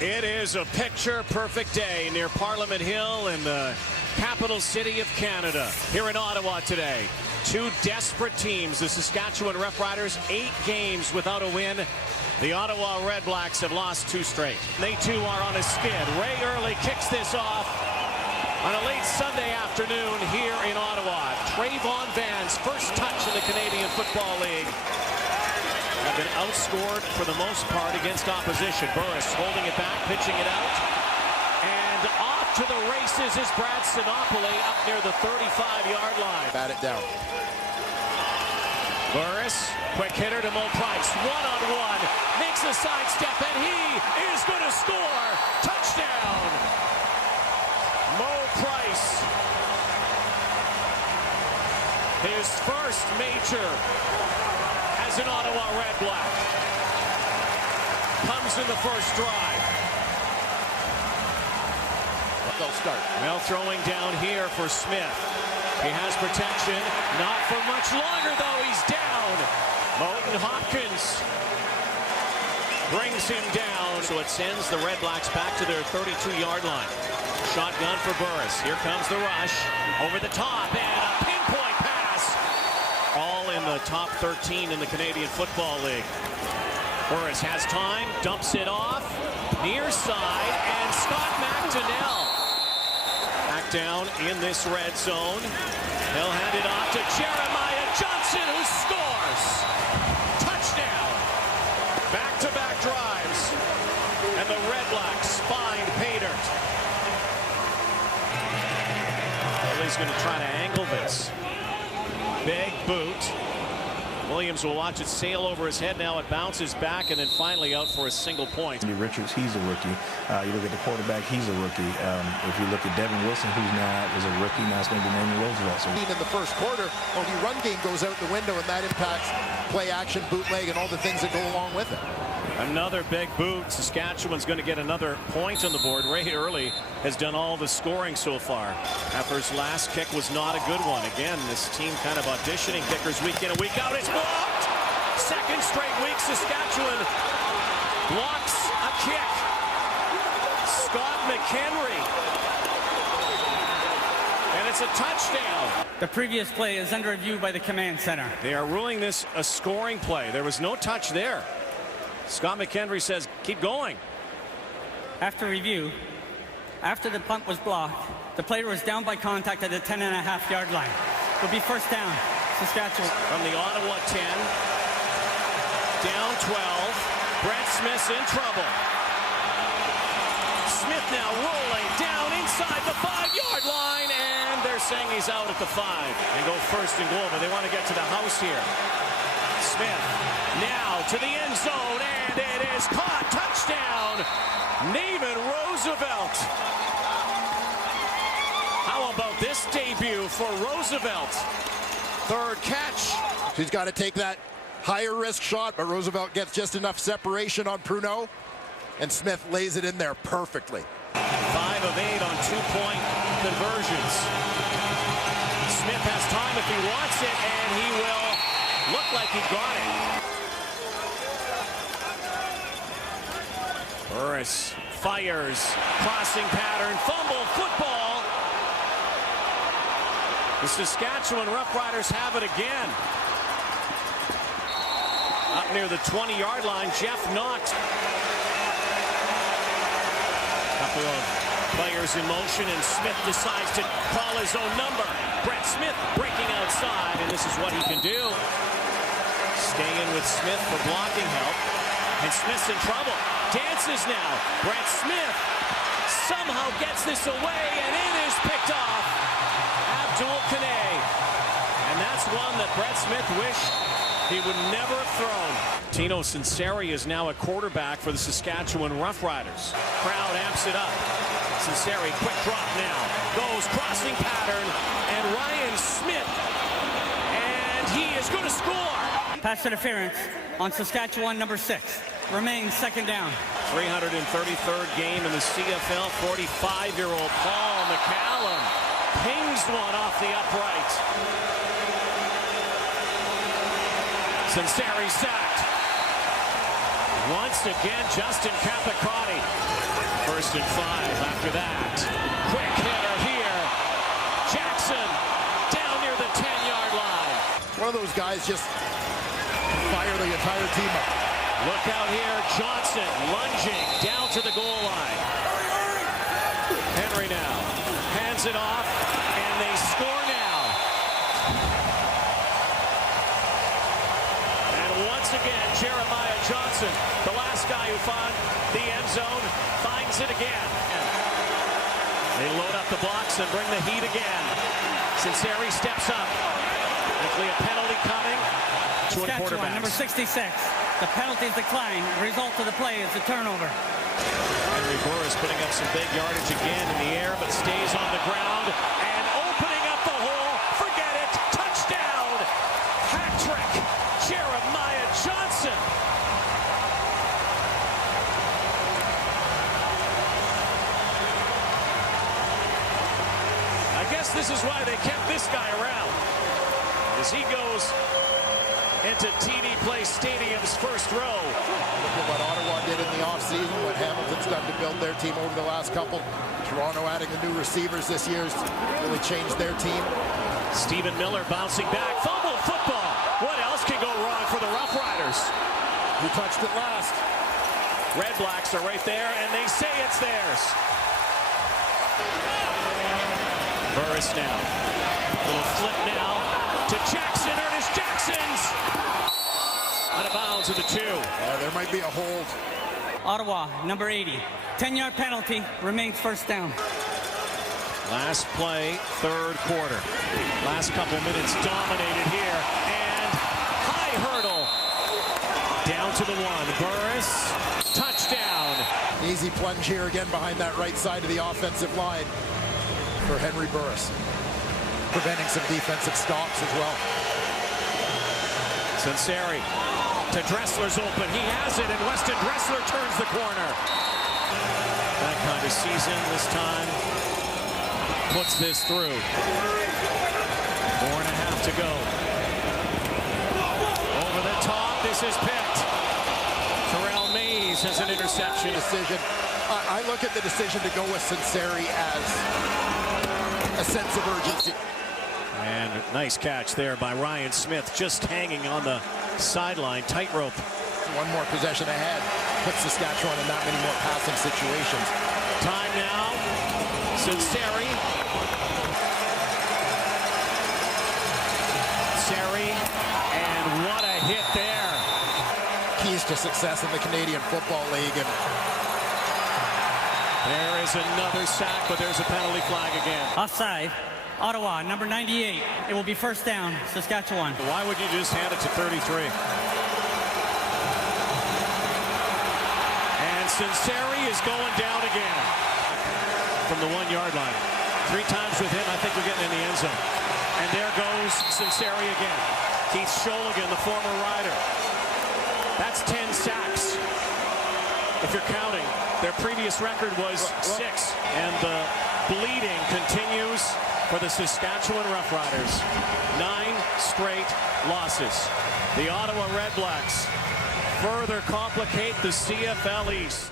It is a picture-perfect day near Parliament Hill in the capital city of Canada. Here in Ottawa today, two desperate teams. The Saskatchewan Roughriders, 8 games without a win. The Ottawa Redblacks have lost 2 straight. They too are on a skid. Ray Early kicks this off on a late Sunday afternoon here in Ottawa. Trayvon Van's first touch in the Canadian Football League. Have been outscored for the most part against opposition. Burris holding it back, pitching it out. And off to the races is Brad Sinopoli up near the 35-yard line. Bat it down. Burris, quick hitter to Mo Price. One-on-one, makes a sidestep, and he is going to score. Touchdown! Mo Price. His first major as an Ottawa Redblack. Comes in the first drive. They'll start. Well, throwing down here for Smith. He has protection. Not for much longer, though. He's down. Moten Hopkins brings him down. So it sends the Redblacks back to their 32-yard line. Shotgun for Burris. Here comes the rush. Over the top, and a pinpoint pass. All in the top 13 in the Canadian Football League. Burris has time, dumps it off, near side, and Scott McDonnell back down in this red zone. He'll hand it off to Jeremiah Johnson, who scores. Touchdown. Back-to-back drives, and the Redblacks find Paydirt. He's going to try to angle this. Big boot. Williams will watch it sail over his head. Now it bounces back and then finally out for a single point. Richards, he's a rookie. You look at the quarterback, he's a rookie. If you look at Devin Wilson, who's now is a rookie, now it's going to be named Roosevelt. So In the first quarter, the run game goes out the window, and that impacts play action, bootleg, and all the things that go along with it. Another big boot. Saskatchewan's going to get another point on the board. Ray Early has done all the scoring so far. After's last kick was not a good one. Again, this team kind of auditioning kickers week in and week out. It's blocked! Second straight week, Saskatchewan blocks a kick. Scott McHenry. And it's a touchdown. The previous play is under review by the command center. They are ruling this a scoring play. There was no touch there. Scott McHenry says, keep going. After review, after the punt was blocked, the player was down by contact at the 10.5-yard line. It'll be first down, Saskatchewan. From the Ottawa 10, down 12. Brent Smith's in trouble. Smith now rolling down inside the 5-yard line, and they're saying he's out at the 5. And go first and goal, but they want to get to the house here. Smith now to the end zone, and it is caught. Touchdown, Naaman Roosevelt. How about this debut for Roosevelt? Third catch. He's got to take that higher risk shot, but Roosevelt gets just enough separation on Pruneau, and Smith lays it in there perfectly. 5 of 8 on 2-point conversions. Smith has time if he wants it, and he will look like he got it. Burris fires, crossing pattern, fumble, football. The Saskatchewan Roughriders have it again. Up near the 20-yard line, Jeff Knott. Couple of players in motion, and Smith decides to call his own number. Brett Smith breaking outside, and this is what he can do. Staying with Smith for blocking help. And Smith's in trouble. Dances now. Brett Smith somehow gets this away, and it is picked off. Abdul Kanay. And that's one that Brett Smith wished he would never have thrown. Tino Sunseri is now a quarterback for the Saskatchewan Roughriders. Crowd amps it up. Sunseri, quick drop now. Goes crossing pattern, and Ryan Smith. And he is going to score. Pass interference on Saskatchewan number 6. Remains second down. 333rd game in the CFL. 45-year-old Paul McCallum pings one off the upright. Sunseri sacked. Once again, Justin Capicotti First and 5 after that. Quick hitter here. Jackson down near the 10-yard line. One of those guys just fire the entire team up. Look out here. Johnson lunging down to the goal line. Henry now hands it off, and they score now. And once again, Jeremiah Johnson, the last guy who found the end zone, finds it again. They load up the box and bring the heat again. Sinceri steps up. Likely a penalty coming to a quarterback. Number 66. The penalties decline. The result of the play is a turnover. Henry Burris putting up some big yardage again in the air, but stays on the ground and opening up the hole. Forget it. Touchdown. Hat trick. Jeremiah Johnson. I guess this is why they kept this guy around, as he goes into TD Place Stadium's first row. Look at what Ottawa did in the offseason, what Hamilton's done to build their team over the last couple. Toronto adding the new receivers this year has really changed their team. Stephen Miller bouncing back. Fumble football. What else can go wrong for the Rough Riders? Who touched it last? Red Blacks are right there, and they say it's theirs. Burris now. Little flip now to Jackson. Ernest Jackson's out of bounds at the 2. There might be a hold. Ottawa, number 80. 10-yard penalty, remains first down. Last play, third quarter. Last couple minutes dominated here, and high hurdle down to the 1. Burris, touchdown. Easy plunge here again behind that right side of the offensive line for Henry Burris, preventing some defensive stops as well. Sinceri to Dressler's open. He has it, and Weston Dressler turns the corner. That kind of season this time puts this through. 4.5 to go. Over the top, this is picked. Terrell Mays has an interception. Decision. I look at the decision to go with Sinceri as a sense of urgency. And nice catch there by Ryan Smith, just hanging on the sideline, tightrope. One more possession ahead puts Saskatchewan in that many more passing situations. Time now. Sinceri. And what a hit there. Keys to success in the Canadian Football League. And there is another sack, but there's a penalty flag again. Offside. Ottawa, number 98. It will be first down, Saskatchewan. Why would you just hand it to 33? And Sinceri is going down again from the 1-yard line. 3 times with him, I think we're getting in the end zone. And there goes Sinceri again. Keith Sholigan, the former Rider. That's 10 sacks, if you're counting. Their previous record was 6. And the bleeding continues for the Saskatchewan Roughriders. 9 straight losses. The Ottawa Red Blacks further complicate the CFL East.